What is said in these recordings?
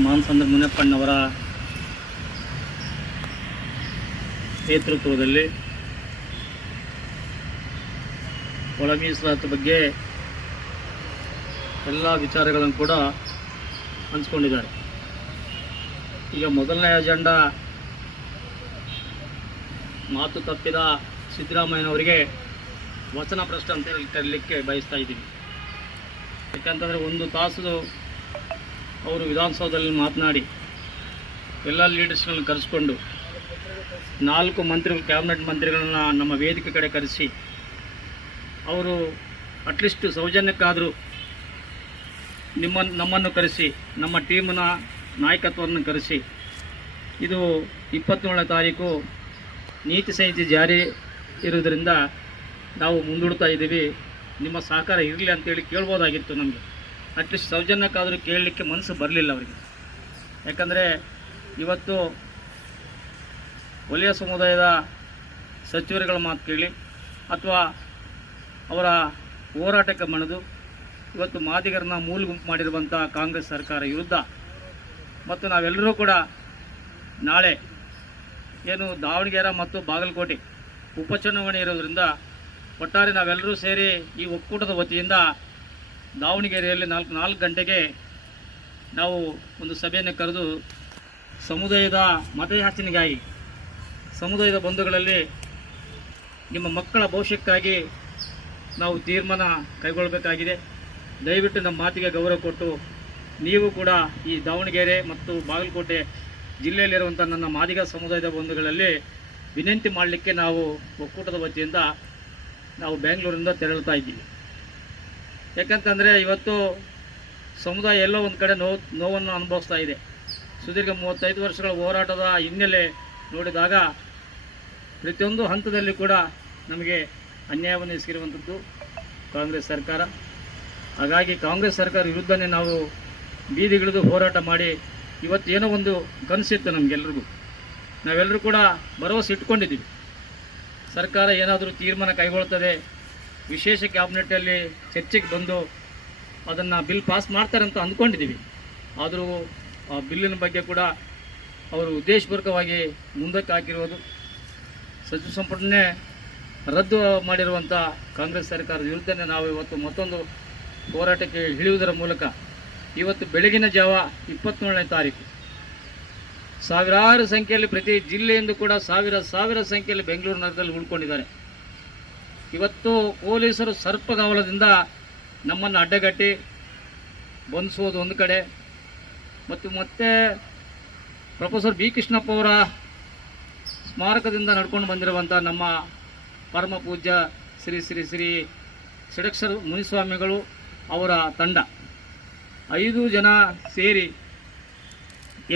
ಮಾನಸಂದ್ರ ಮುನಿಯಪ್ಪಣ್ಣವರ ನೇತೃತ್ವದಲ್ಲಿ ಒಳ ಮೀಸಲಾತಿ ಬಗ್ಗೆ ಎಲ್ಲ ವಿಚಾರಗಳನ್ನು ಕೂಡ ಹಂಚ್ಕೊಂಡಿದ್ದಾರೆ. ಈಗ ಮೊದಲನೇ ಅಜೆಂಡಾ ಮಾತು ತಪ್ಪಿದ ಸಿದ್ದರಾಮಯ್ಯನವರಿಗೆ ವಚನ ಭ್ರಷ್ಟ ಅಂತ ಹೇಳಿ ಕರೀಲಿಕ್ಕೆ ಬಯಸ್ತಾ ಇದ್ದೀವಿ. ಯಾಕಂತಂದರೆ 1 ತಾಸು ಅವರು ವಿಧಾನಸೌಧದಲ್ಲಿ ಮಾತನಾಡಿ ಎಲ್ಲ ಲೀಡರ್ಸ್ಗಳನ್ನ ಕರೆಸ್ಕೊಂಡು 4 ಮಂತ್ರಿಗಳು, ಕ್ಯಾಬಿನೆಟ್ ಮಂತ್ರಿಗಳನ್ನ ನಮ್ಮ ವೇದಿಕೆ ಕಡೆ ಕರೆಸಿ ಅವರು ಅಟ್ಲೀಸ್ಟ್ ಸೌಜನ್ಯಕ್ಕಾದರೂ ನಮ್ಮನ್ನು ಕರೆಸಿ, ನಮ್ಮ ಟೀಮ್ನ ನಾಯಕತ್ವವನ್ನು ಕರೆಸಿ, ಇದು 27ನೇ ತಾರೀಕು ನೀತಿ ಸಂಹಿತೆ ಜಾರಿ ಇರುವುದರಿಂದ ನಾವು ಮುಂದೂಡ್ತಾ ಇದ್ದೀವಿ, ನಿಮ್ಮ ಸಹಕಾರ ಇರಲಿ ಅಂತೇಳಿ ಕೇಳ್ಬೋದಾಗಿತ್ತು. ನಮಗೆ ಅಟ್ಲೀಸ್ಟ್ ಸೌಜನ್ಯಕ್ಕಾದರೂ ಕೇಳಲಿಕ್ಕೆ ಮನಸ್ಸು ಬರಲಿಲ್ಲ ಅವರಿಗೆ. ಯಾಕಂದರೆ ಇವತ್ತು ವಲಯ ಸಮುದಾಯದ ಸಚಿವರುಗಳ ಮಾತು ಕೇಳಿ ಅಥವಾ ಅವರ ಹೋರಾಟಕ್ಕೆ ಮಣಿದು ಇವತ್ತು ಮಾದಿಗರನ್ನ ಮೂಲ ಗುಂಪು ಮಾಡಿರುವಂಥ ಕಾಂಗ್ರೆಸ್ ಸರ್ಕಾರ ವಿರುದ್ಧ ಮತ್ತು ನಾವೆಲ್ಲರೂ ಕೂಡ ನಾಳೆ ಏನು ದಾವಣಗೆರೆ ಮತ್ತು ಬಾಗಲಕೋಟೆ ಉಪಚುನಾವಣೆ ಇರೋದರಿಂದ ಒಟ್ಟಾರೆ ನಾವೆಲ್ಲರೂ ಸೇರಿ ಈ ಒಕ್ಕೂಟದ ವತಿಯಿಂದ ದಾವಣಗೆರೆಯಲ್ಲಿ 4 ಗಂಟೆಗೆ ನಾವು ಒಂದು ಸಭೆಯನ್ನು ಕರೆದು ಸಮುದಾಯದ ಮತಯಾಚನೆಗಾಗಿ ಸಮುದಾಯದ ಬಂಧುಗಳಲ್ಲಿ ನಿಮ್ಮ ಮಕ್ಕಳ ಭವಿಷ್ಯಕ್ಕಾಗಿ ನಾವು ತೀರ್ಮಾನ ಕೈಗೊಳ್ಳಬೇಕಾಗಿದೆ. ದಯವಿಟ್ಟು ನಮ್ಮ ಮಾತಿಗೆ ಗೌರವ ಕೊಟ್ಟು ನೀವು ಕೂಡ ಈ ದಾವಣಗೆರೆ ಮತ್ತು ಬಾಗಲಕೋಟೆ ಜಿಲ್ಲೆಯಲ್ಲಿರುವಂಥ ನನ್ನ ಮಾದಿಗ ಸಮುದಾಯದ ಬಂಧುಗಳಲ್ಲಿ ವಿನಂತಿ ಮಾಡಲಿಕ್ಕೆ ನಾವು ಒಕ್ಕೂಟದ ವತಿಯಿಂದ ನಾವು ಬೆಂಗಳೂರಿಂದ ತೆರಳುತ್ತಾ ಇದ್ದೀವಿ. ಯಾಕಂತಂದರೆ ಇವತ್ತು ಸಮುದಾಯ ಎಲ್ಲೋ ಒಂದು ಕಡೆ ನೋವನ್ನು ಅನುಭವಿಸ್ತಾ ಇದೆ. ಸುದೀರ್ಘ 35 ವರ್ಷಗಳ ಹೋರಾಟದ ಹಿನ್ನೆಲೆ ನೋಡಿದಾಗ ಪ್ರತಿಯೊಂದು ಹಂತದಲ್ಲಿ ಕೂಡ ನಮಗೆ ಅನ್ಯಾಯವನ್ನು ಎಸಗಿರುವಂಥದ್ದು ಕಾಂಗ್ರೆಸ್ ಸರ್ಕಾರ. ಹಾಗಾಗಿ ಕಾಂಗ್ರೆಸ್ ಸರ್ಕಾರ ವಿರುದ್ಧನೇ ನಾವು ಬೀದಿಗಿಳಿದು ಹೋರಾಟ ಮಾಡಿ ಇವತ್ತೇನೋ ಒಂದು ಕನಸಿತ್ತು ನಮಗೆಲ್ಲರಿಗೂ. ನಾವೆಲ್ಲರೂ ಕೂಡ ಭರವಸೆ ಇಟ್ಕೊಂಡಿದ್ದೀವಿ, ಸರ್ಕಾರ ಏನಾದರೂ ತೀರ್ಮಾನ ಕೈಗೊಳ್ತದೆ, ವಿಶೇಷ ಕ್ಯಾಬಿನೆಟ್ಟಲ್ಲಿ ಚರ್ಚೆಗೆ ಬಂದು ಅದನ್ನು ಬಿಲ್ ಪಾಸ್ ಮಾಡ್ತಾರೆ ಅಂತ ಅಂದ್ಕೊಂಡಿದ್ದೀವಿ. ಆದರೂ ಆ ಬಿಲ್ಲಿನ ಬಗ್ಗೆ ಕೂಡ ಅವರು ಉದ್ದೇಶಪೂರ್ವಕವಾಗಿ ಮುಂದಕ್ಕೆ ಹಾಕಿರುವುದು, ಸಚಿವ ಸಂಪುಟನೇ ರದ್ದು ಮಾಡಿರುವಂಥ ಕಾಂಗ್ರೆಸ್ ಸರ್ಕಾರದ ವಿರುದ್ಧನೇ ನಾವು ಇವತ್ತು ಮತ್ತೊಂದು ಹೋರಾಟಕ್ಕೆ ಇಳಿಯುವುದರ ಮೂಲಕ ಇವತ್ತು ಬೆಳಗಿನ ಜಾವ 27ನೇ ತಾರೀಕು ಸಾವಿರಾರು ಸಂಖ್ಯೆಯಲ್ಲಿ ಪ್ರತಿ ಜಿಲ್ಲೆಯಿಂದ ಕೂಡ ಸಾವಿರ ಸಂಖ್ಯೆಯಲ್ಲಿ ಬೆಂಗಳೂರು ನಗರದಲ್ಲಿ ಉಳ್ಕೊಂಡಿದ್ದಾರೆ. ಇವತ್ತು ಪೊಲೀಸರು ಸರ್ಪಗಾವಲದಿಂದ ನಮ್ಮನ್ನು ಅಡ್ಡಗಟ್ಟಿ ಬಂಧಿಸುವುದು ಒಂದು ಕಡೆ, ಮತ್ತೆ ಪ್ರೊಫೆಸರ್ ಬಿ ಕೃಷ್ಣಪ್ಪ ಅವರ ಸ್ಮಾರಕದಿಂದ ನಡ್ಕೊಂಡು ಬಂದಿರುವಂಥ ನಮ್ಮ ಪರಮ ಪೂಜ್ಯ ಶ್ರೀ ಶ್ರೀ ಶ್ರೀ ಷಡಕ್ಷರ ಮುನಿಸ್ವಾಮಿಗಳು ಅವರ ತಂಡ 5 ಜನ ಸೇರಿ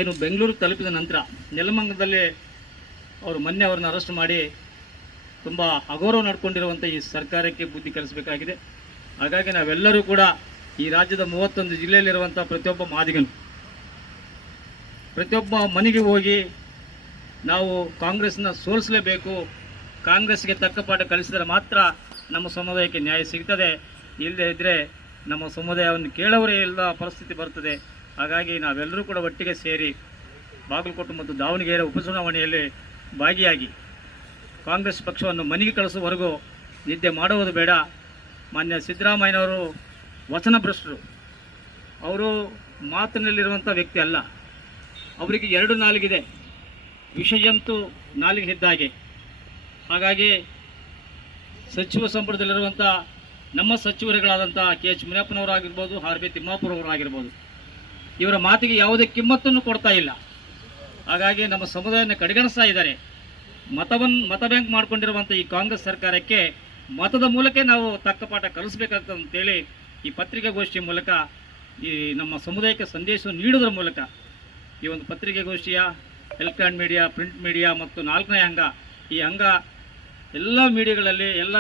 ಏನು ಬೆಂಗಳೂರು ತಲುಪಿದ ನಂತರ ನೆಲಮಂಗಲದಲ್ಲಿ ಅವರು ಮೊನ್ನೆ ಅವ್ರನ್ನ ಅರೆಸ್ಟ್ ಮಾಡಿ ತುಂಬ ಅಗೌರವ ನಡ್ಕೊಂಡಿರುವಂಥ ಈ ಸರ್ಕಾರಕ್ಕೆ ಬುದ್ಧಿ ಕಲಿಸಬೇಕಾಗಿದೆ. ಹಾಗಾಗಿ ನಾವೆಲ್ಲರೂ ಕೂಡ ಈ ರಾಜ್ಯದ 31 ಜಿಲ್ಲೆಯಲ್ಲಿರುವಂಥ ಪ್ರತಿಯೊಬ್ಬ ಮಾದಿಗನು ಪ್ರತಿಯೊಬ್ಬ ಮನೆಗೆ ಹೋಗಿ ನಾವು ಕಾಂಗ್ರೆಸ್ನ ಸೋಲಿಸಲೇಬೇಕು, ಕಾಂಗ್ರೆಸ್ಗೆ ತಕ್ಕ ಪಾಠ ಕಲಿಸಿದರೆ ಮಾತ್ರ ನಮ್ಮ ಸಮುದಾಯಕ್ಕೆ ನ್ಯಾಯ ಸಿಗ್ತದೆ, ಇಲ್ಲದೇ ಇದ್ದರೆ ನಮ್ಮ ಸಮುದಾಯವನ್ನು ಕೇಳೋರೇ ಇಲ್ಲ ಪರಿಸ್ಥಿತಿ ಬರ್ತದೆ. ಹಾಗಾಗಿ ನಾವೆಲ್ಲರೂ ಕೂಡ ಒಟ್ಟಿಗೆ ಸೇರಿ ಬಾಗಲಕೋಟೆ ಮತ್ತು ದಾವಣಗೆರೆ ಉಪಚುನಾವಣೆಯಲ್ಲಿ ಭಾಗಿಯಾಗಿ ಕಾಂಗ್ರೆಸ್ ಪಕ್ಷವನ್ನು ಮನೆಗೆ ಕಳಿಸುವವರೆಗೂ ನಿದ್ದೆ ಮಾಡುವುದು ಬೇಡ. ಮಾನ್ಯ ಸಿದ್ದರಾಮಯ್ಯನವರು ವಚನಭ್ರಷ್ಟರು, ಅವರು ಮಾತಿನಲ್ಲಿರುವಂಥ ವ್ಯಕ್ತಿ ಅಲ್ಲ. ಅವರಿಗೆ 2 ನಾಲಿಗಿದೆ, ವಿಷಯಂತೂ ನಾಲಿಗೆ ಇದ್ದಾಗೆ. ಹಾಗಾಗಿ ಸಚಿವ ಸಂಪುಟದಲ್ಲಿರುವಂಥ ನಮ್ಮ ಸಚಿವರುಗಳಾದಂಥ KH ಮುನಿಯಪ್ಪನವರಾಗಿರ್ಬೋದು, RB ತಿಮ್ಮಾಪುರವರಾಗಿರ್ಬೋದು, ಇವರ ಮಾತಿಗೆ ಯಾವುದೇ ಕಿಮ್ಮತ್ತನ್ನು ಕೊಡ್ತಾ ಇಲ್ಲ. ಹಾಗಾಗಿ ನಮ್ಮ ಸಮುದಾಯನ ಕಡೆಗಣಿಸ್ತಾ ಇದ್ದಾರೆ. ಮತ ಬ್ಯಾಂಕ್ ಮಾಡಿಕೊಂಡಿರುವಂಥ ಈ ಕಾಂಗ್ರೆಸ್ ಸರ್ಕಾರಕ್ಕೆ ಮತದ ಮೂಲಕ ನಾವು ತಕ್ಕ ಪಾಠ ಕಲಿಸಬೇಕಾಗ್ತದೆ ಅಂತೇಳಿ ಈ ಪತ್ರಿಕಾಗೋಷ್ಠಿಯ ಮೂಲಕ ಈ ನಮ್ಮ ಸಮುದಾಯಕ್ಕೆ ಸಂದೇಶವನ್ನು ನೀಡೋದ್ರ ಮೂಲಕ ಈ ಒಂದು ಪತ್ರಿಕಾಗೋಷ್ಠಿಯ ಎಲೆಕ್ಟ್ರಾನಿಕ್ ಮೀಡಿಯಾ, ಪ್ರಿಂಟ್ ಮೀಡಿಯಾ ಮತ್ತು 4ನೇ ಅಂಗ, ಈ ಅಂಗ ಎಲ್ಲ ಮೀಡಿಯಾಗಳಲ್ಲಿ ಎಲ್ಲ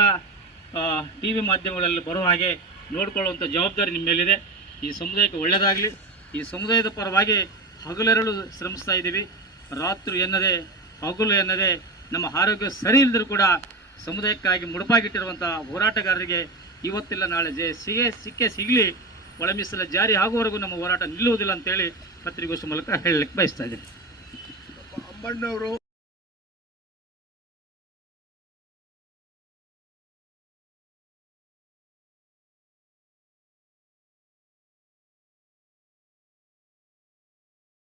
TV ಮಾಧ್ಯಮಗಳಲ್ಲಿ ಬರುವ ಹಾಗೆ ನೋಡಿಕೊಳ್ಳುವಂಥ ಜವಾಬ್ದಾರಿ ನಿಮ್ಮ ಮೇಲಿದೆ. ಈ ಸಮುದಾಯಕ್ಕೆ ಒಳ್ಳೆಯದಾಗಲಿ. ಈ ಸಮುದಾಯದ ಪರವಾಗಿ ಹಗಲೆರಳು ಶ್ರಮಿಸ್ತಾ ಇದ್ದೀವಿ, ರಾತ್ರಿ ಎನ್ನದೆ ಹಗಲು ಎನ್ನದೆ. ನಮ್ಮ ಆರೋಗ್ಯ ಸರಿ ಇಲ್ಲದರೂ ಕೂಡ ಸಮುದಾಯಕ್ಕಾಗಿ ಮುಡುಪಾಗಿಟ್ಟಿರುವಂಥ ಹೋರಾಟಗಾರರಿಗೆ ಇವತ್ತಿಲ್ಲ ನಾಳೆ ಸಿಗಲಿ. ಒಳ ಮೀಸಲು ಜಾರಿ ಆಗುವವರೆಗೂ ನಮ್ಮ ಹೋರಾಟ ನಿಲ್ಲುವುದಿಲ್ಲ ಅಂತೇಳಿ ಪತ್ರಿಕೋಷ್ಠಿ ಮೂಲಕ ಹೇಳಲಿಕ್ಕೆ ಬಯಸ್ತಾ ಇದ್ದೀನಿ. ಅಂಬಣ್ಣವರು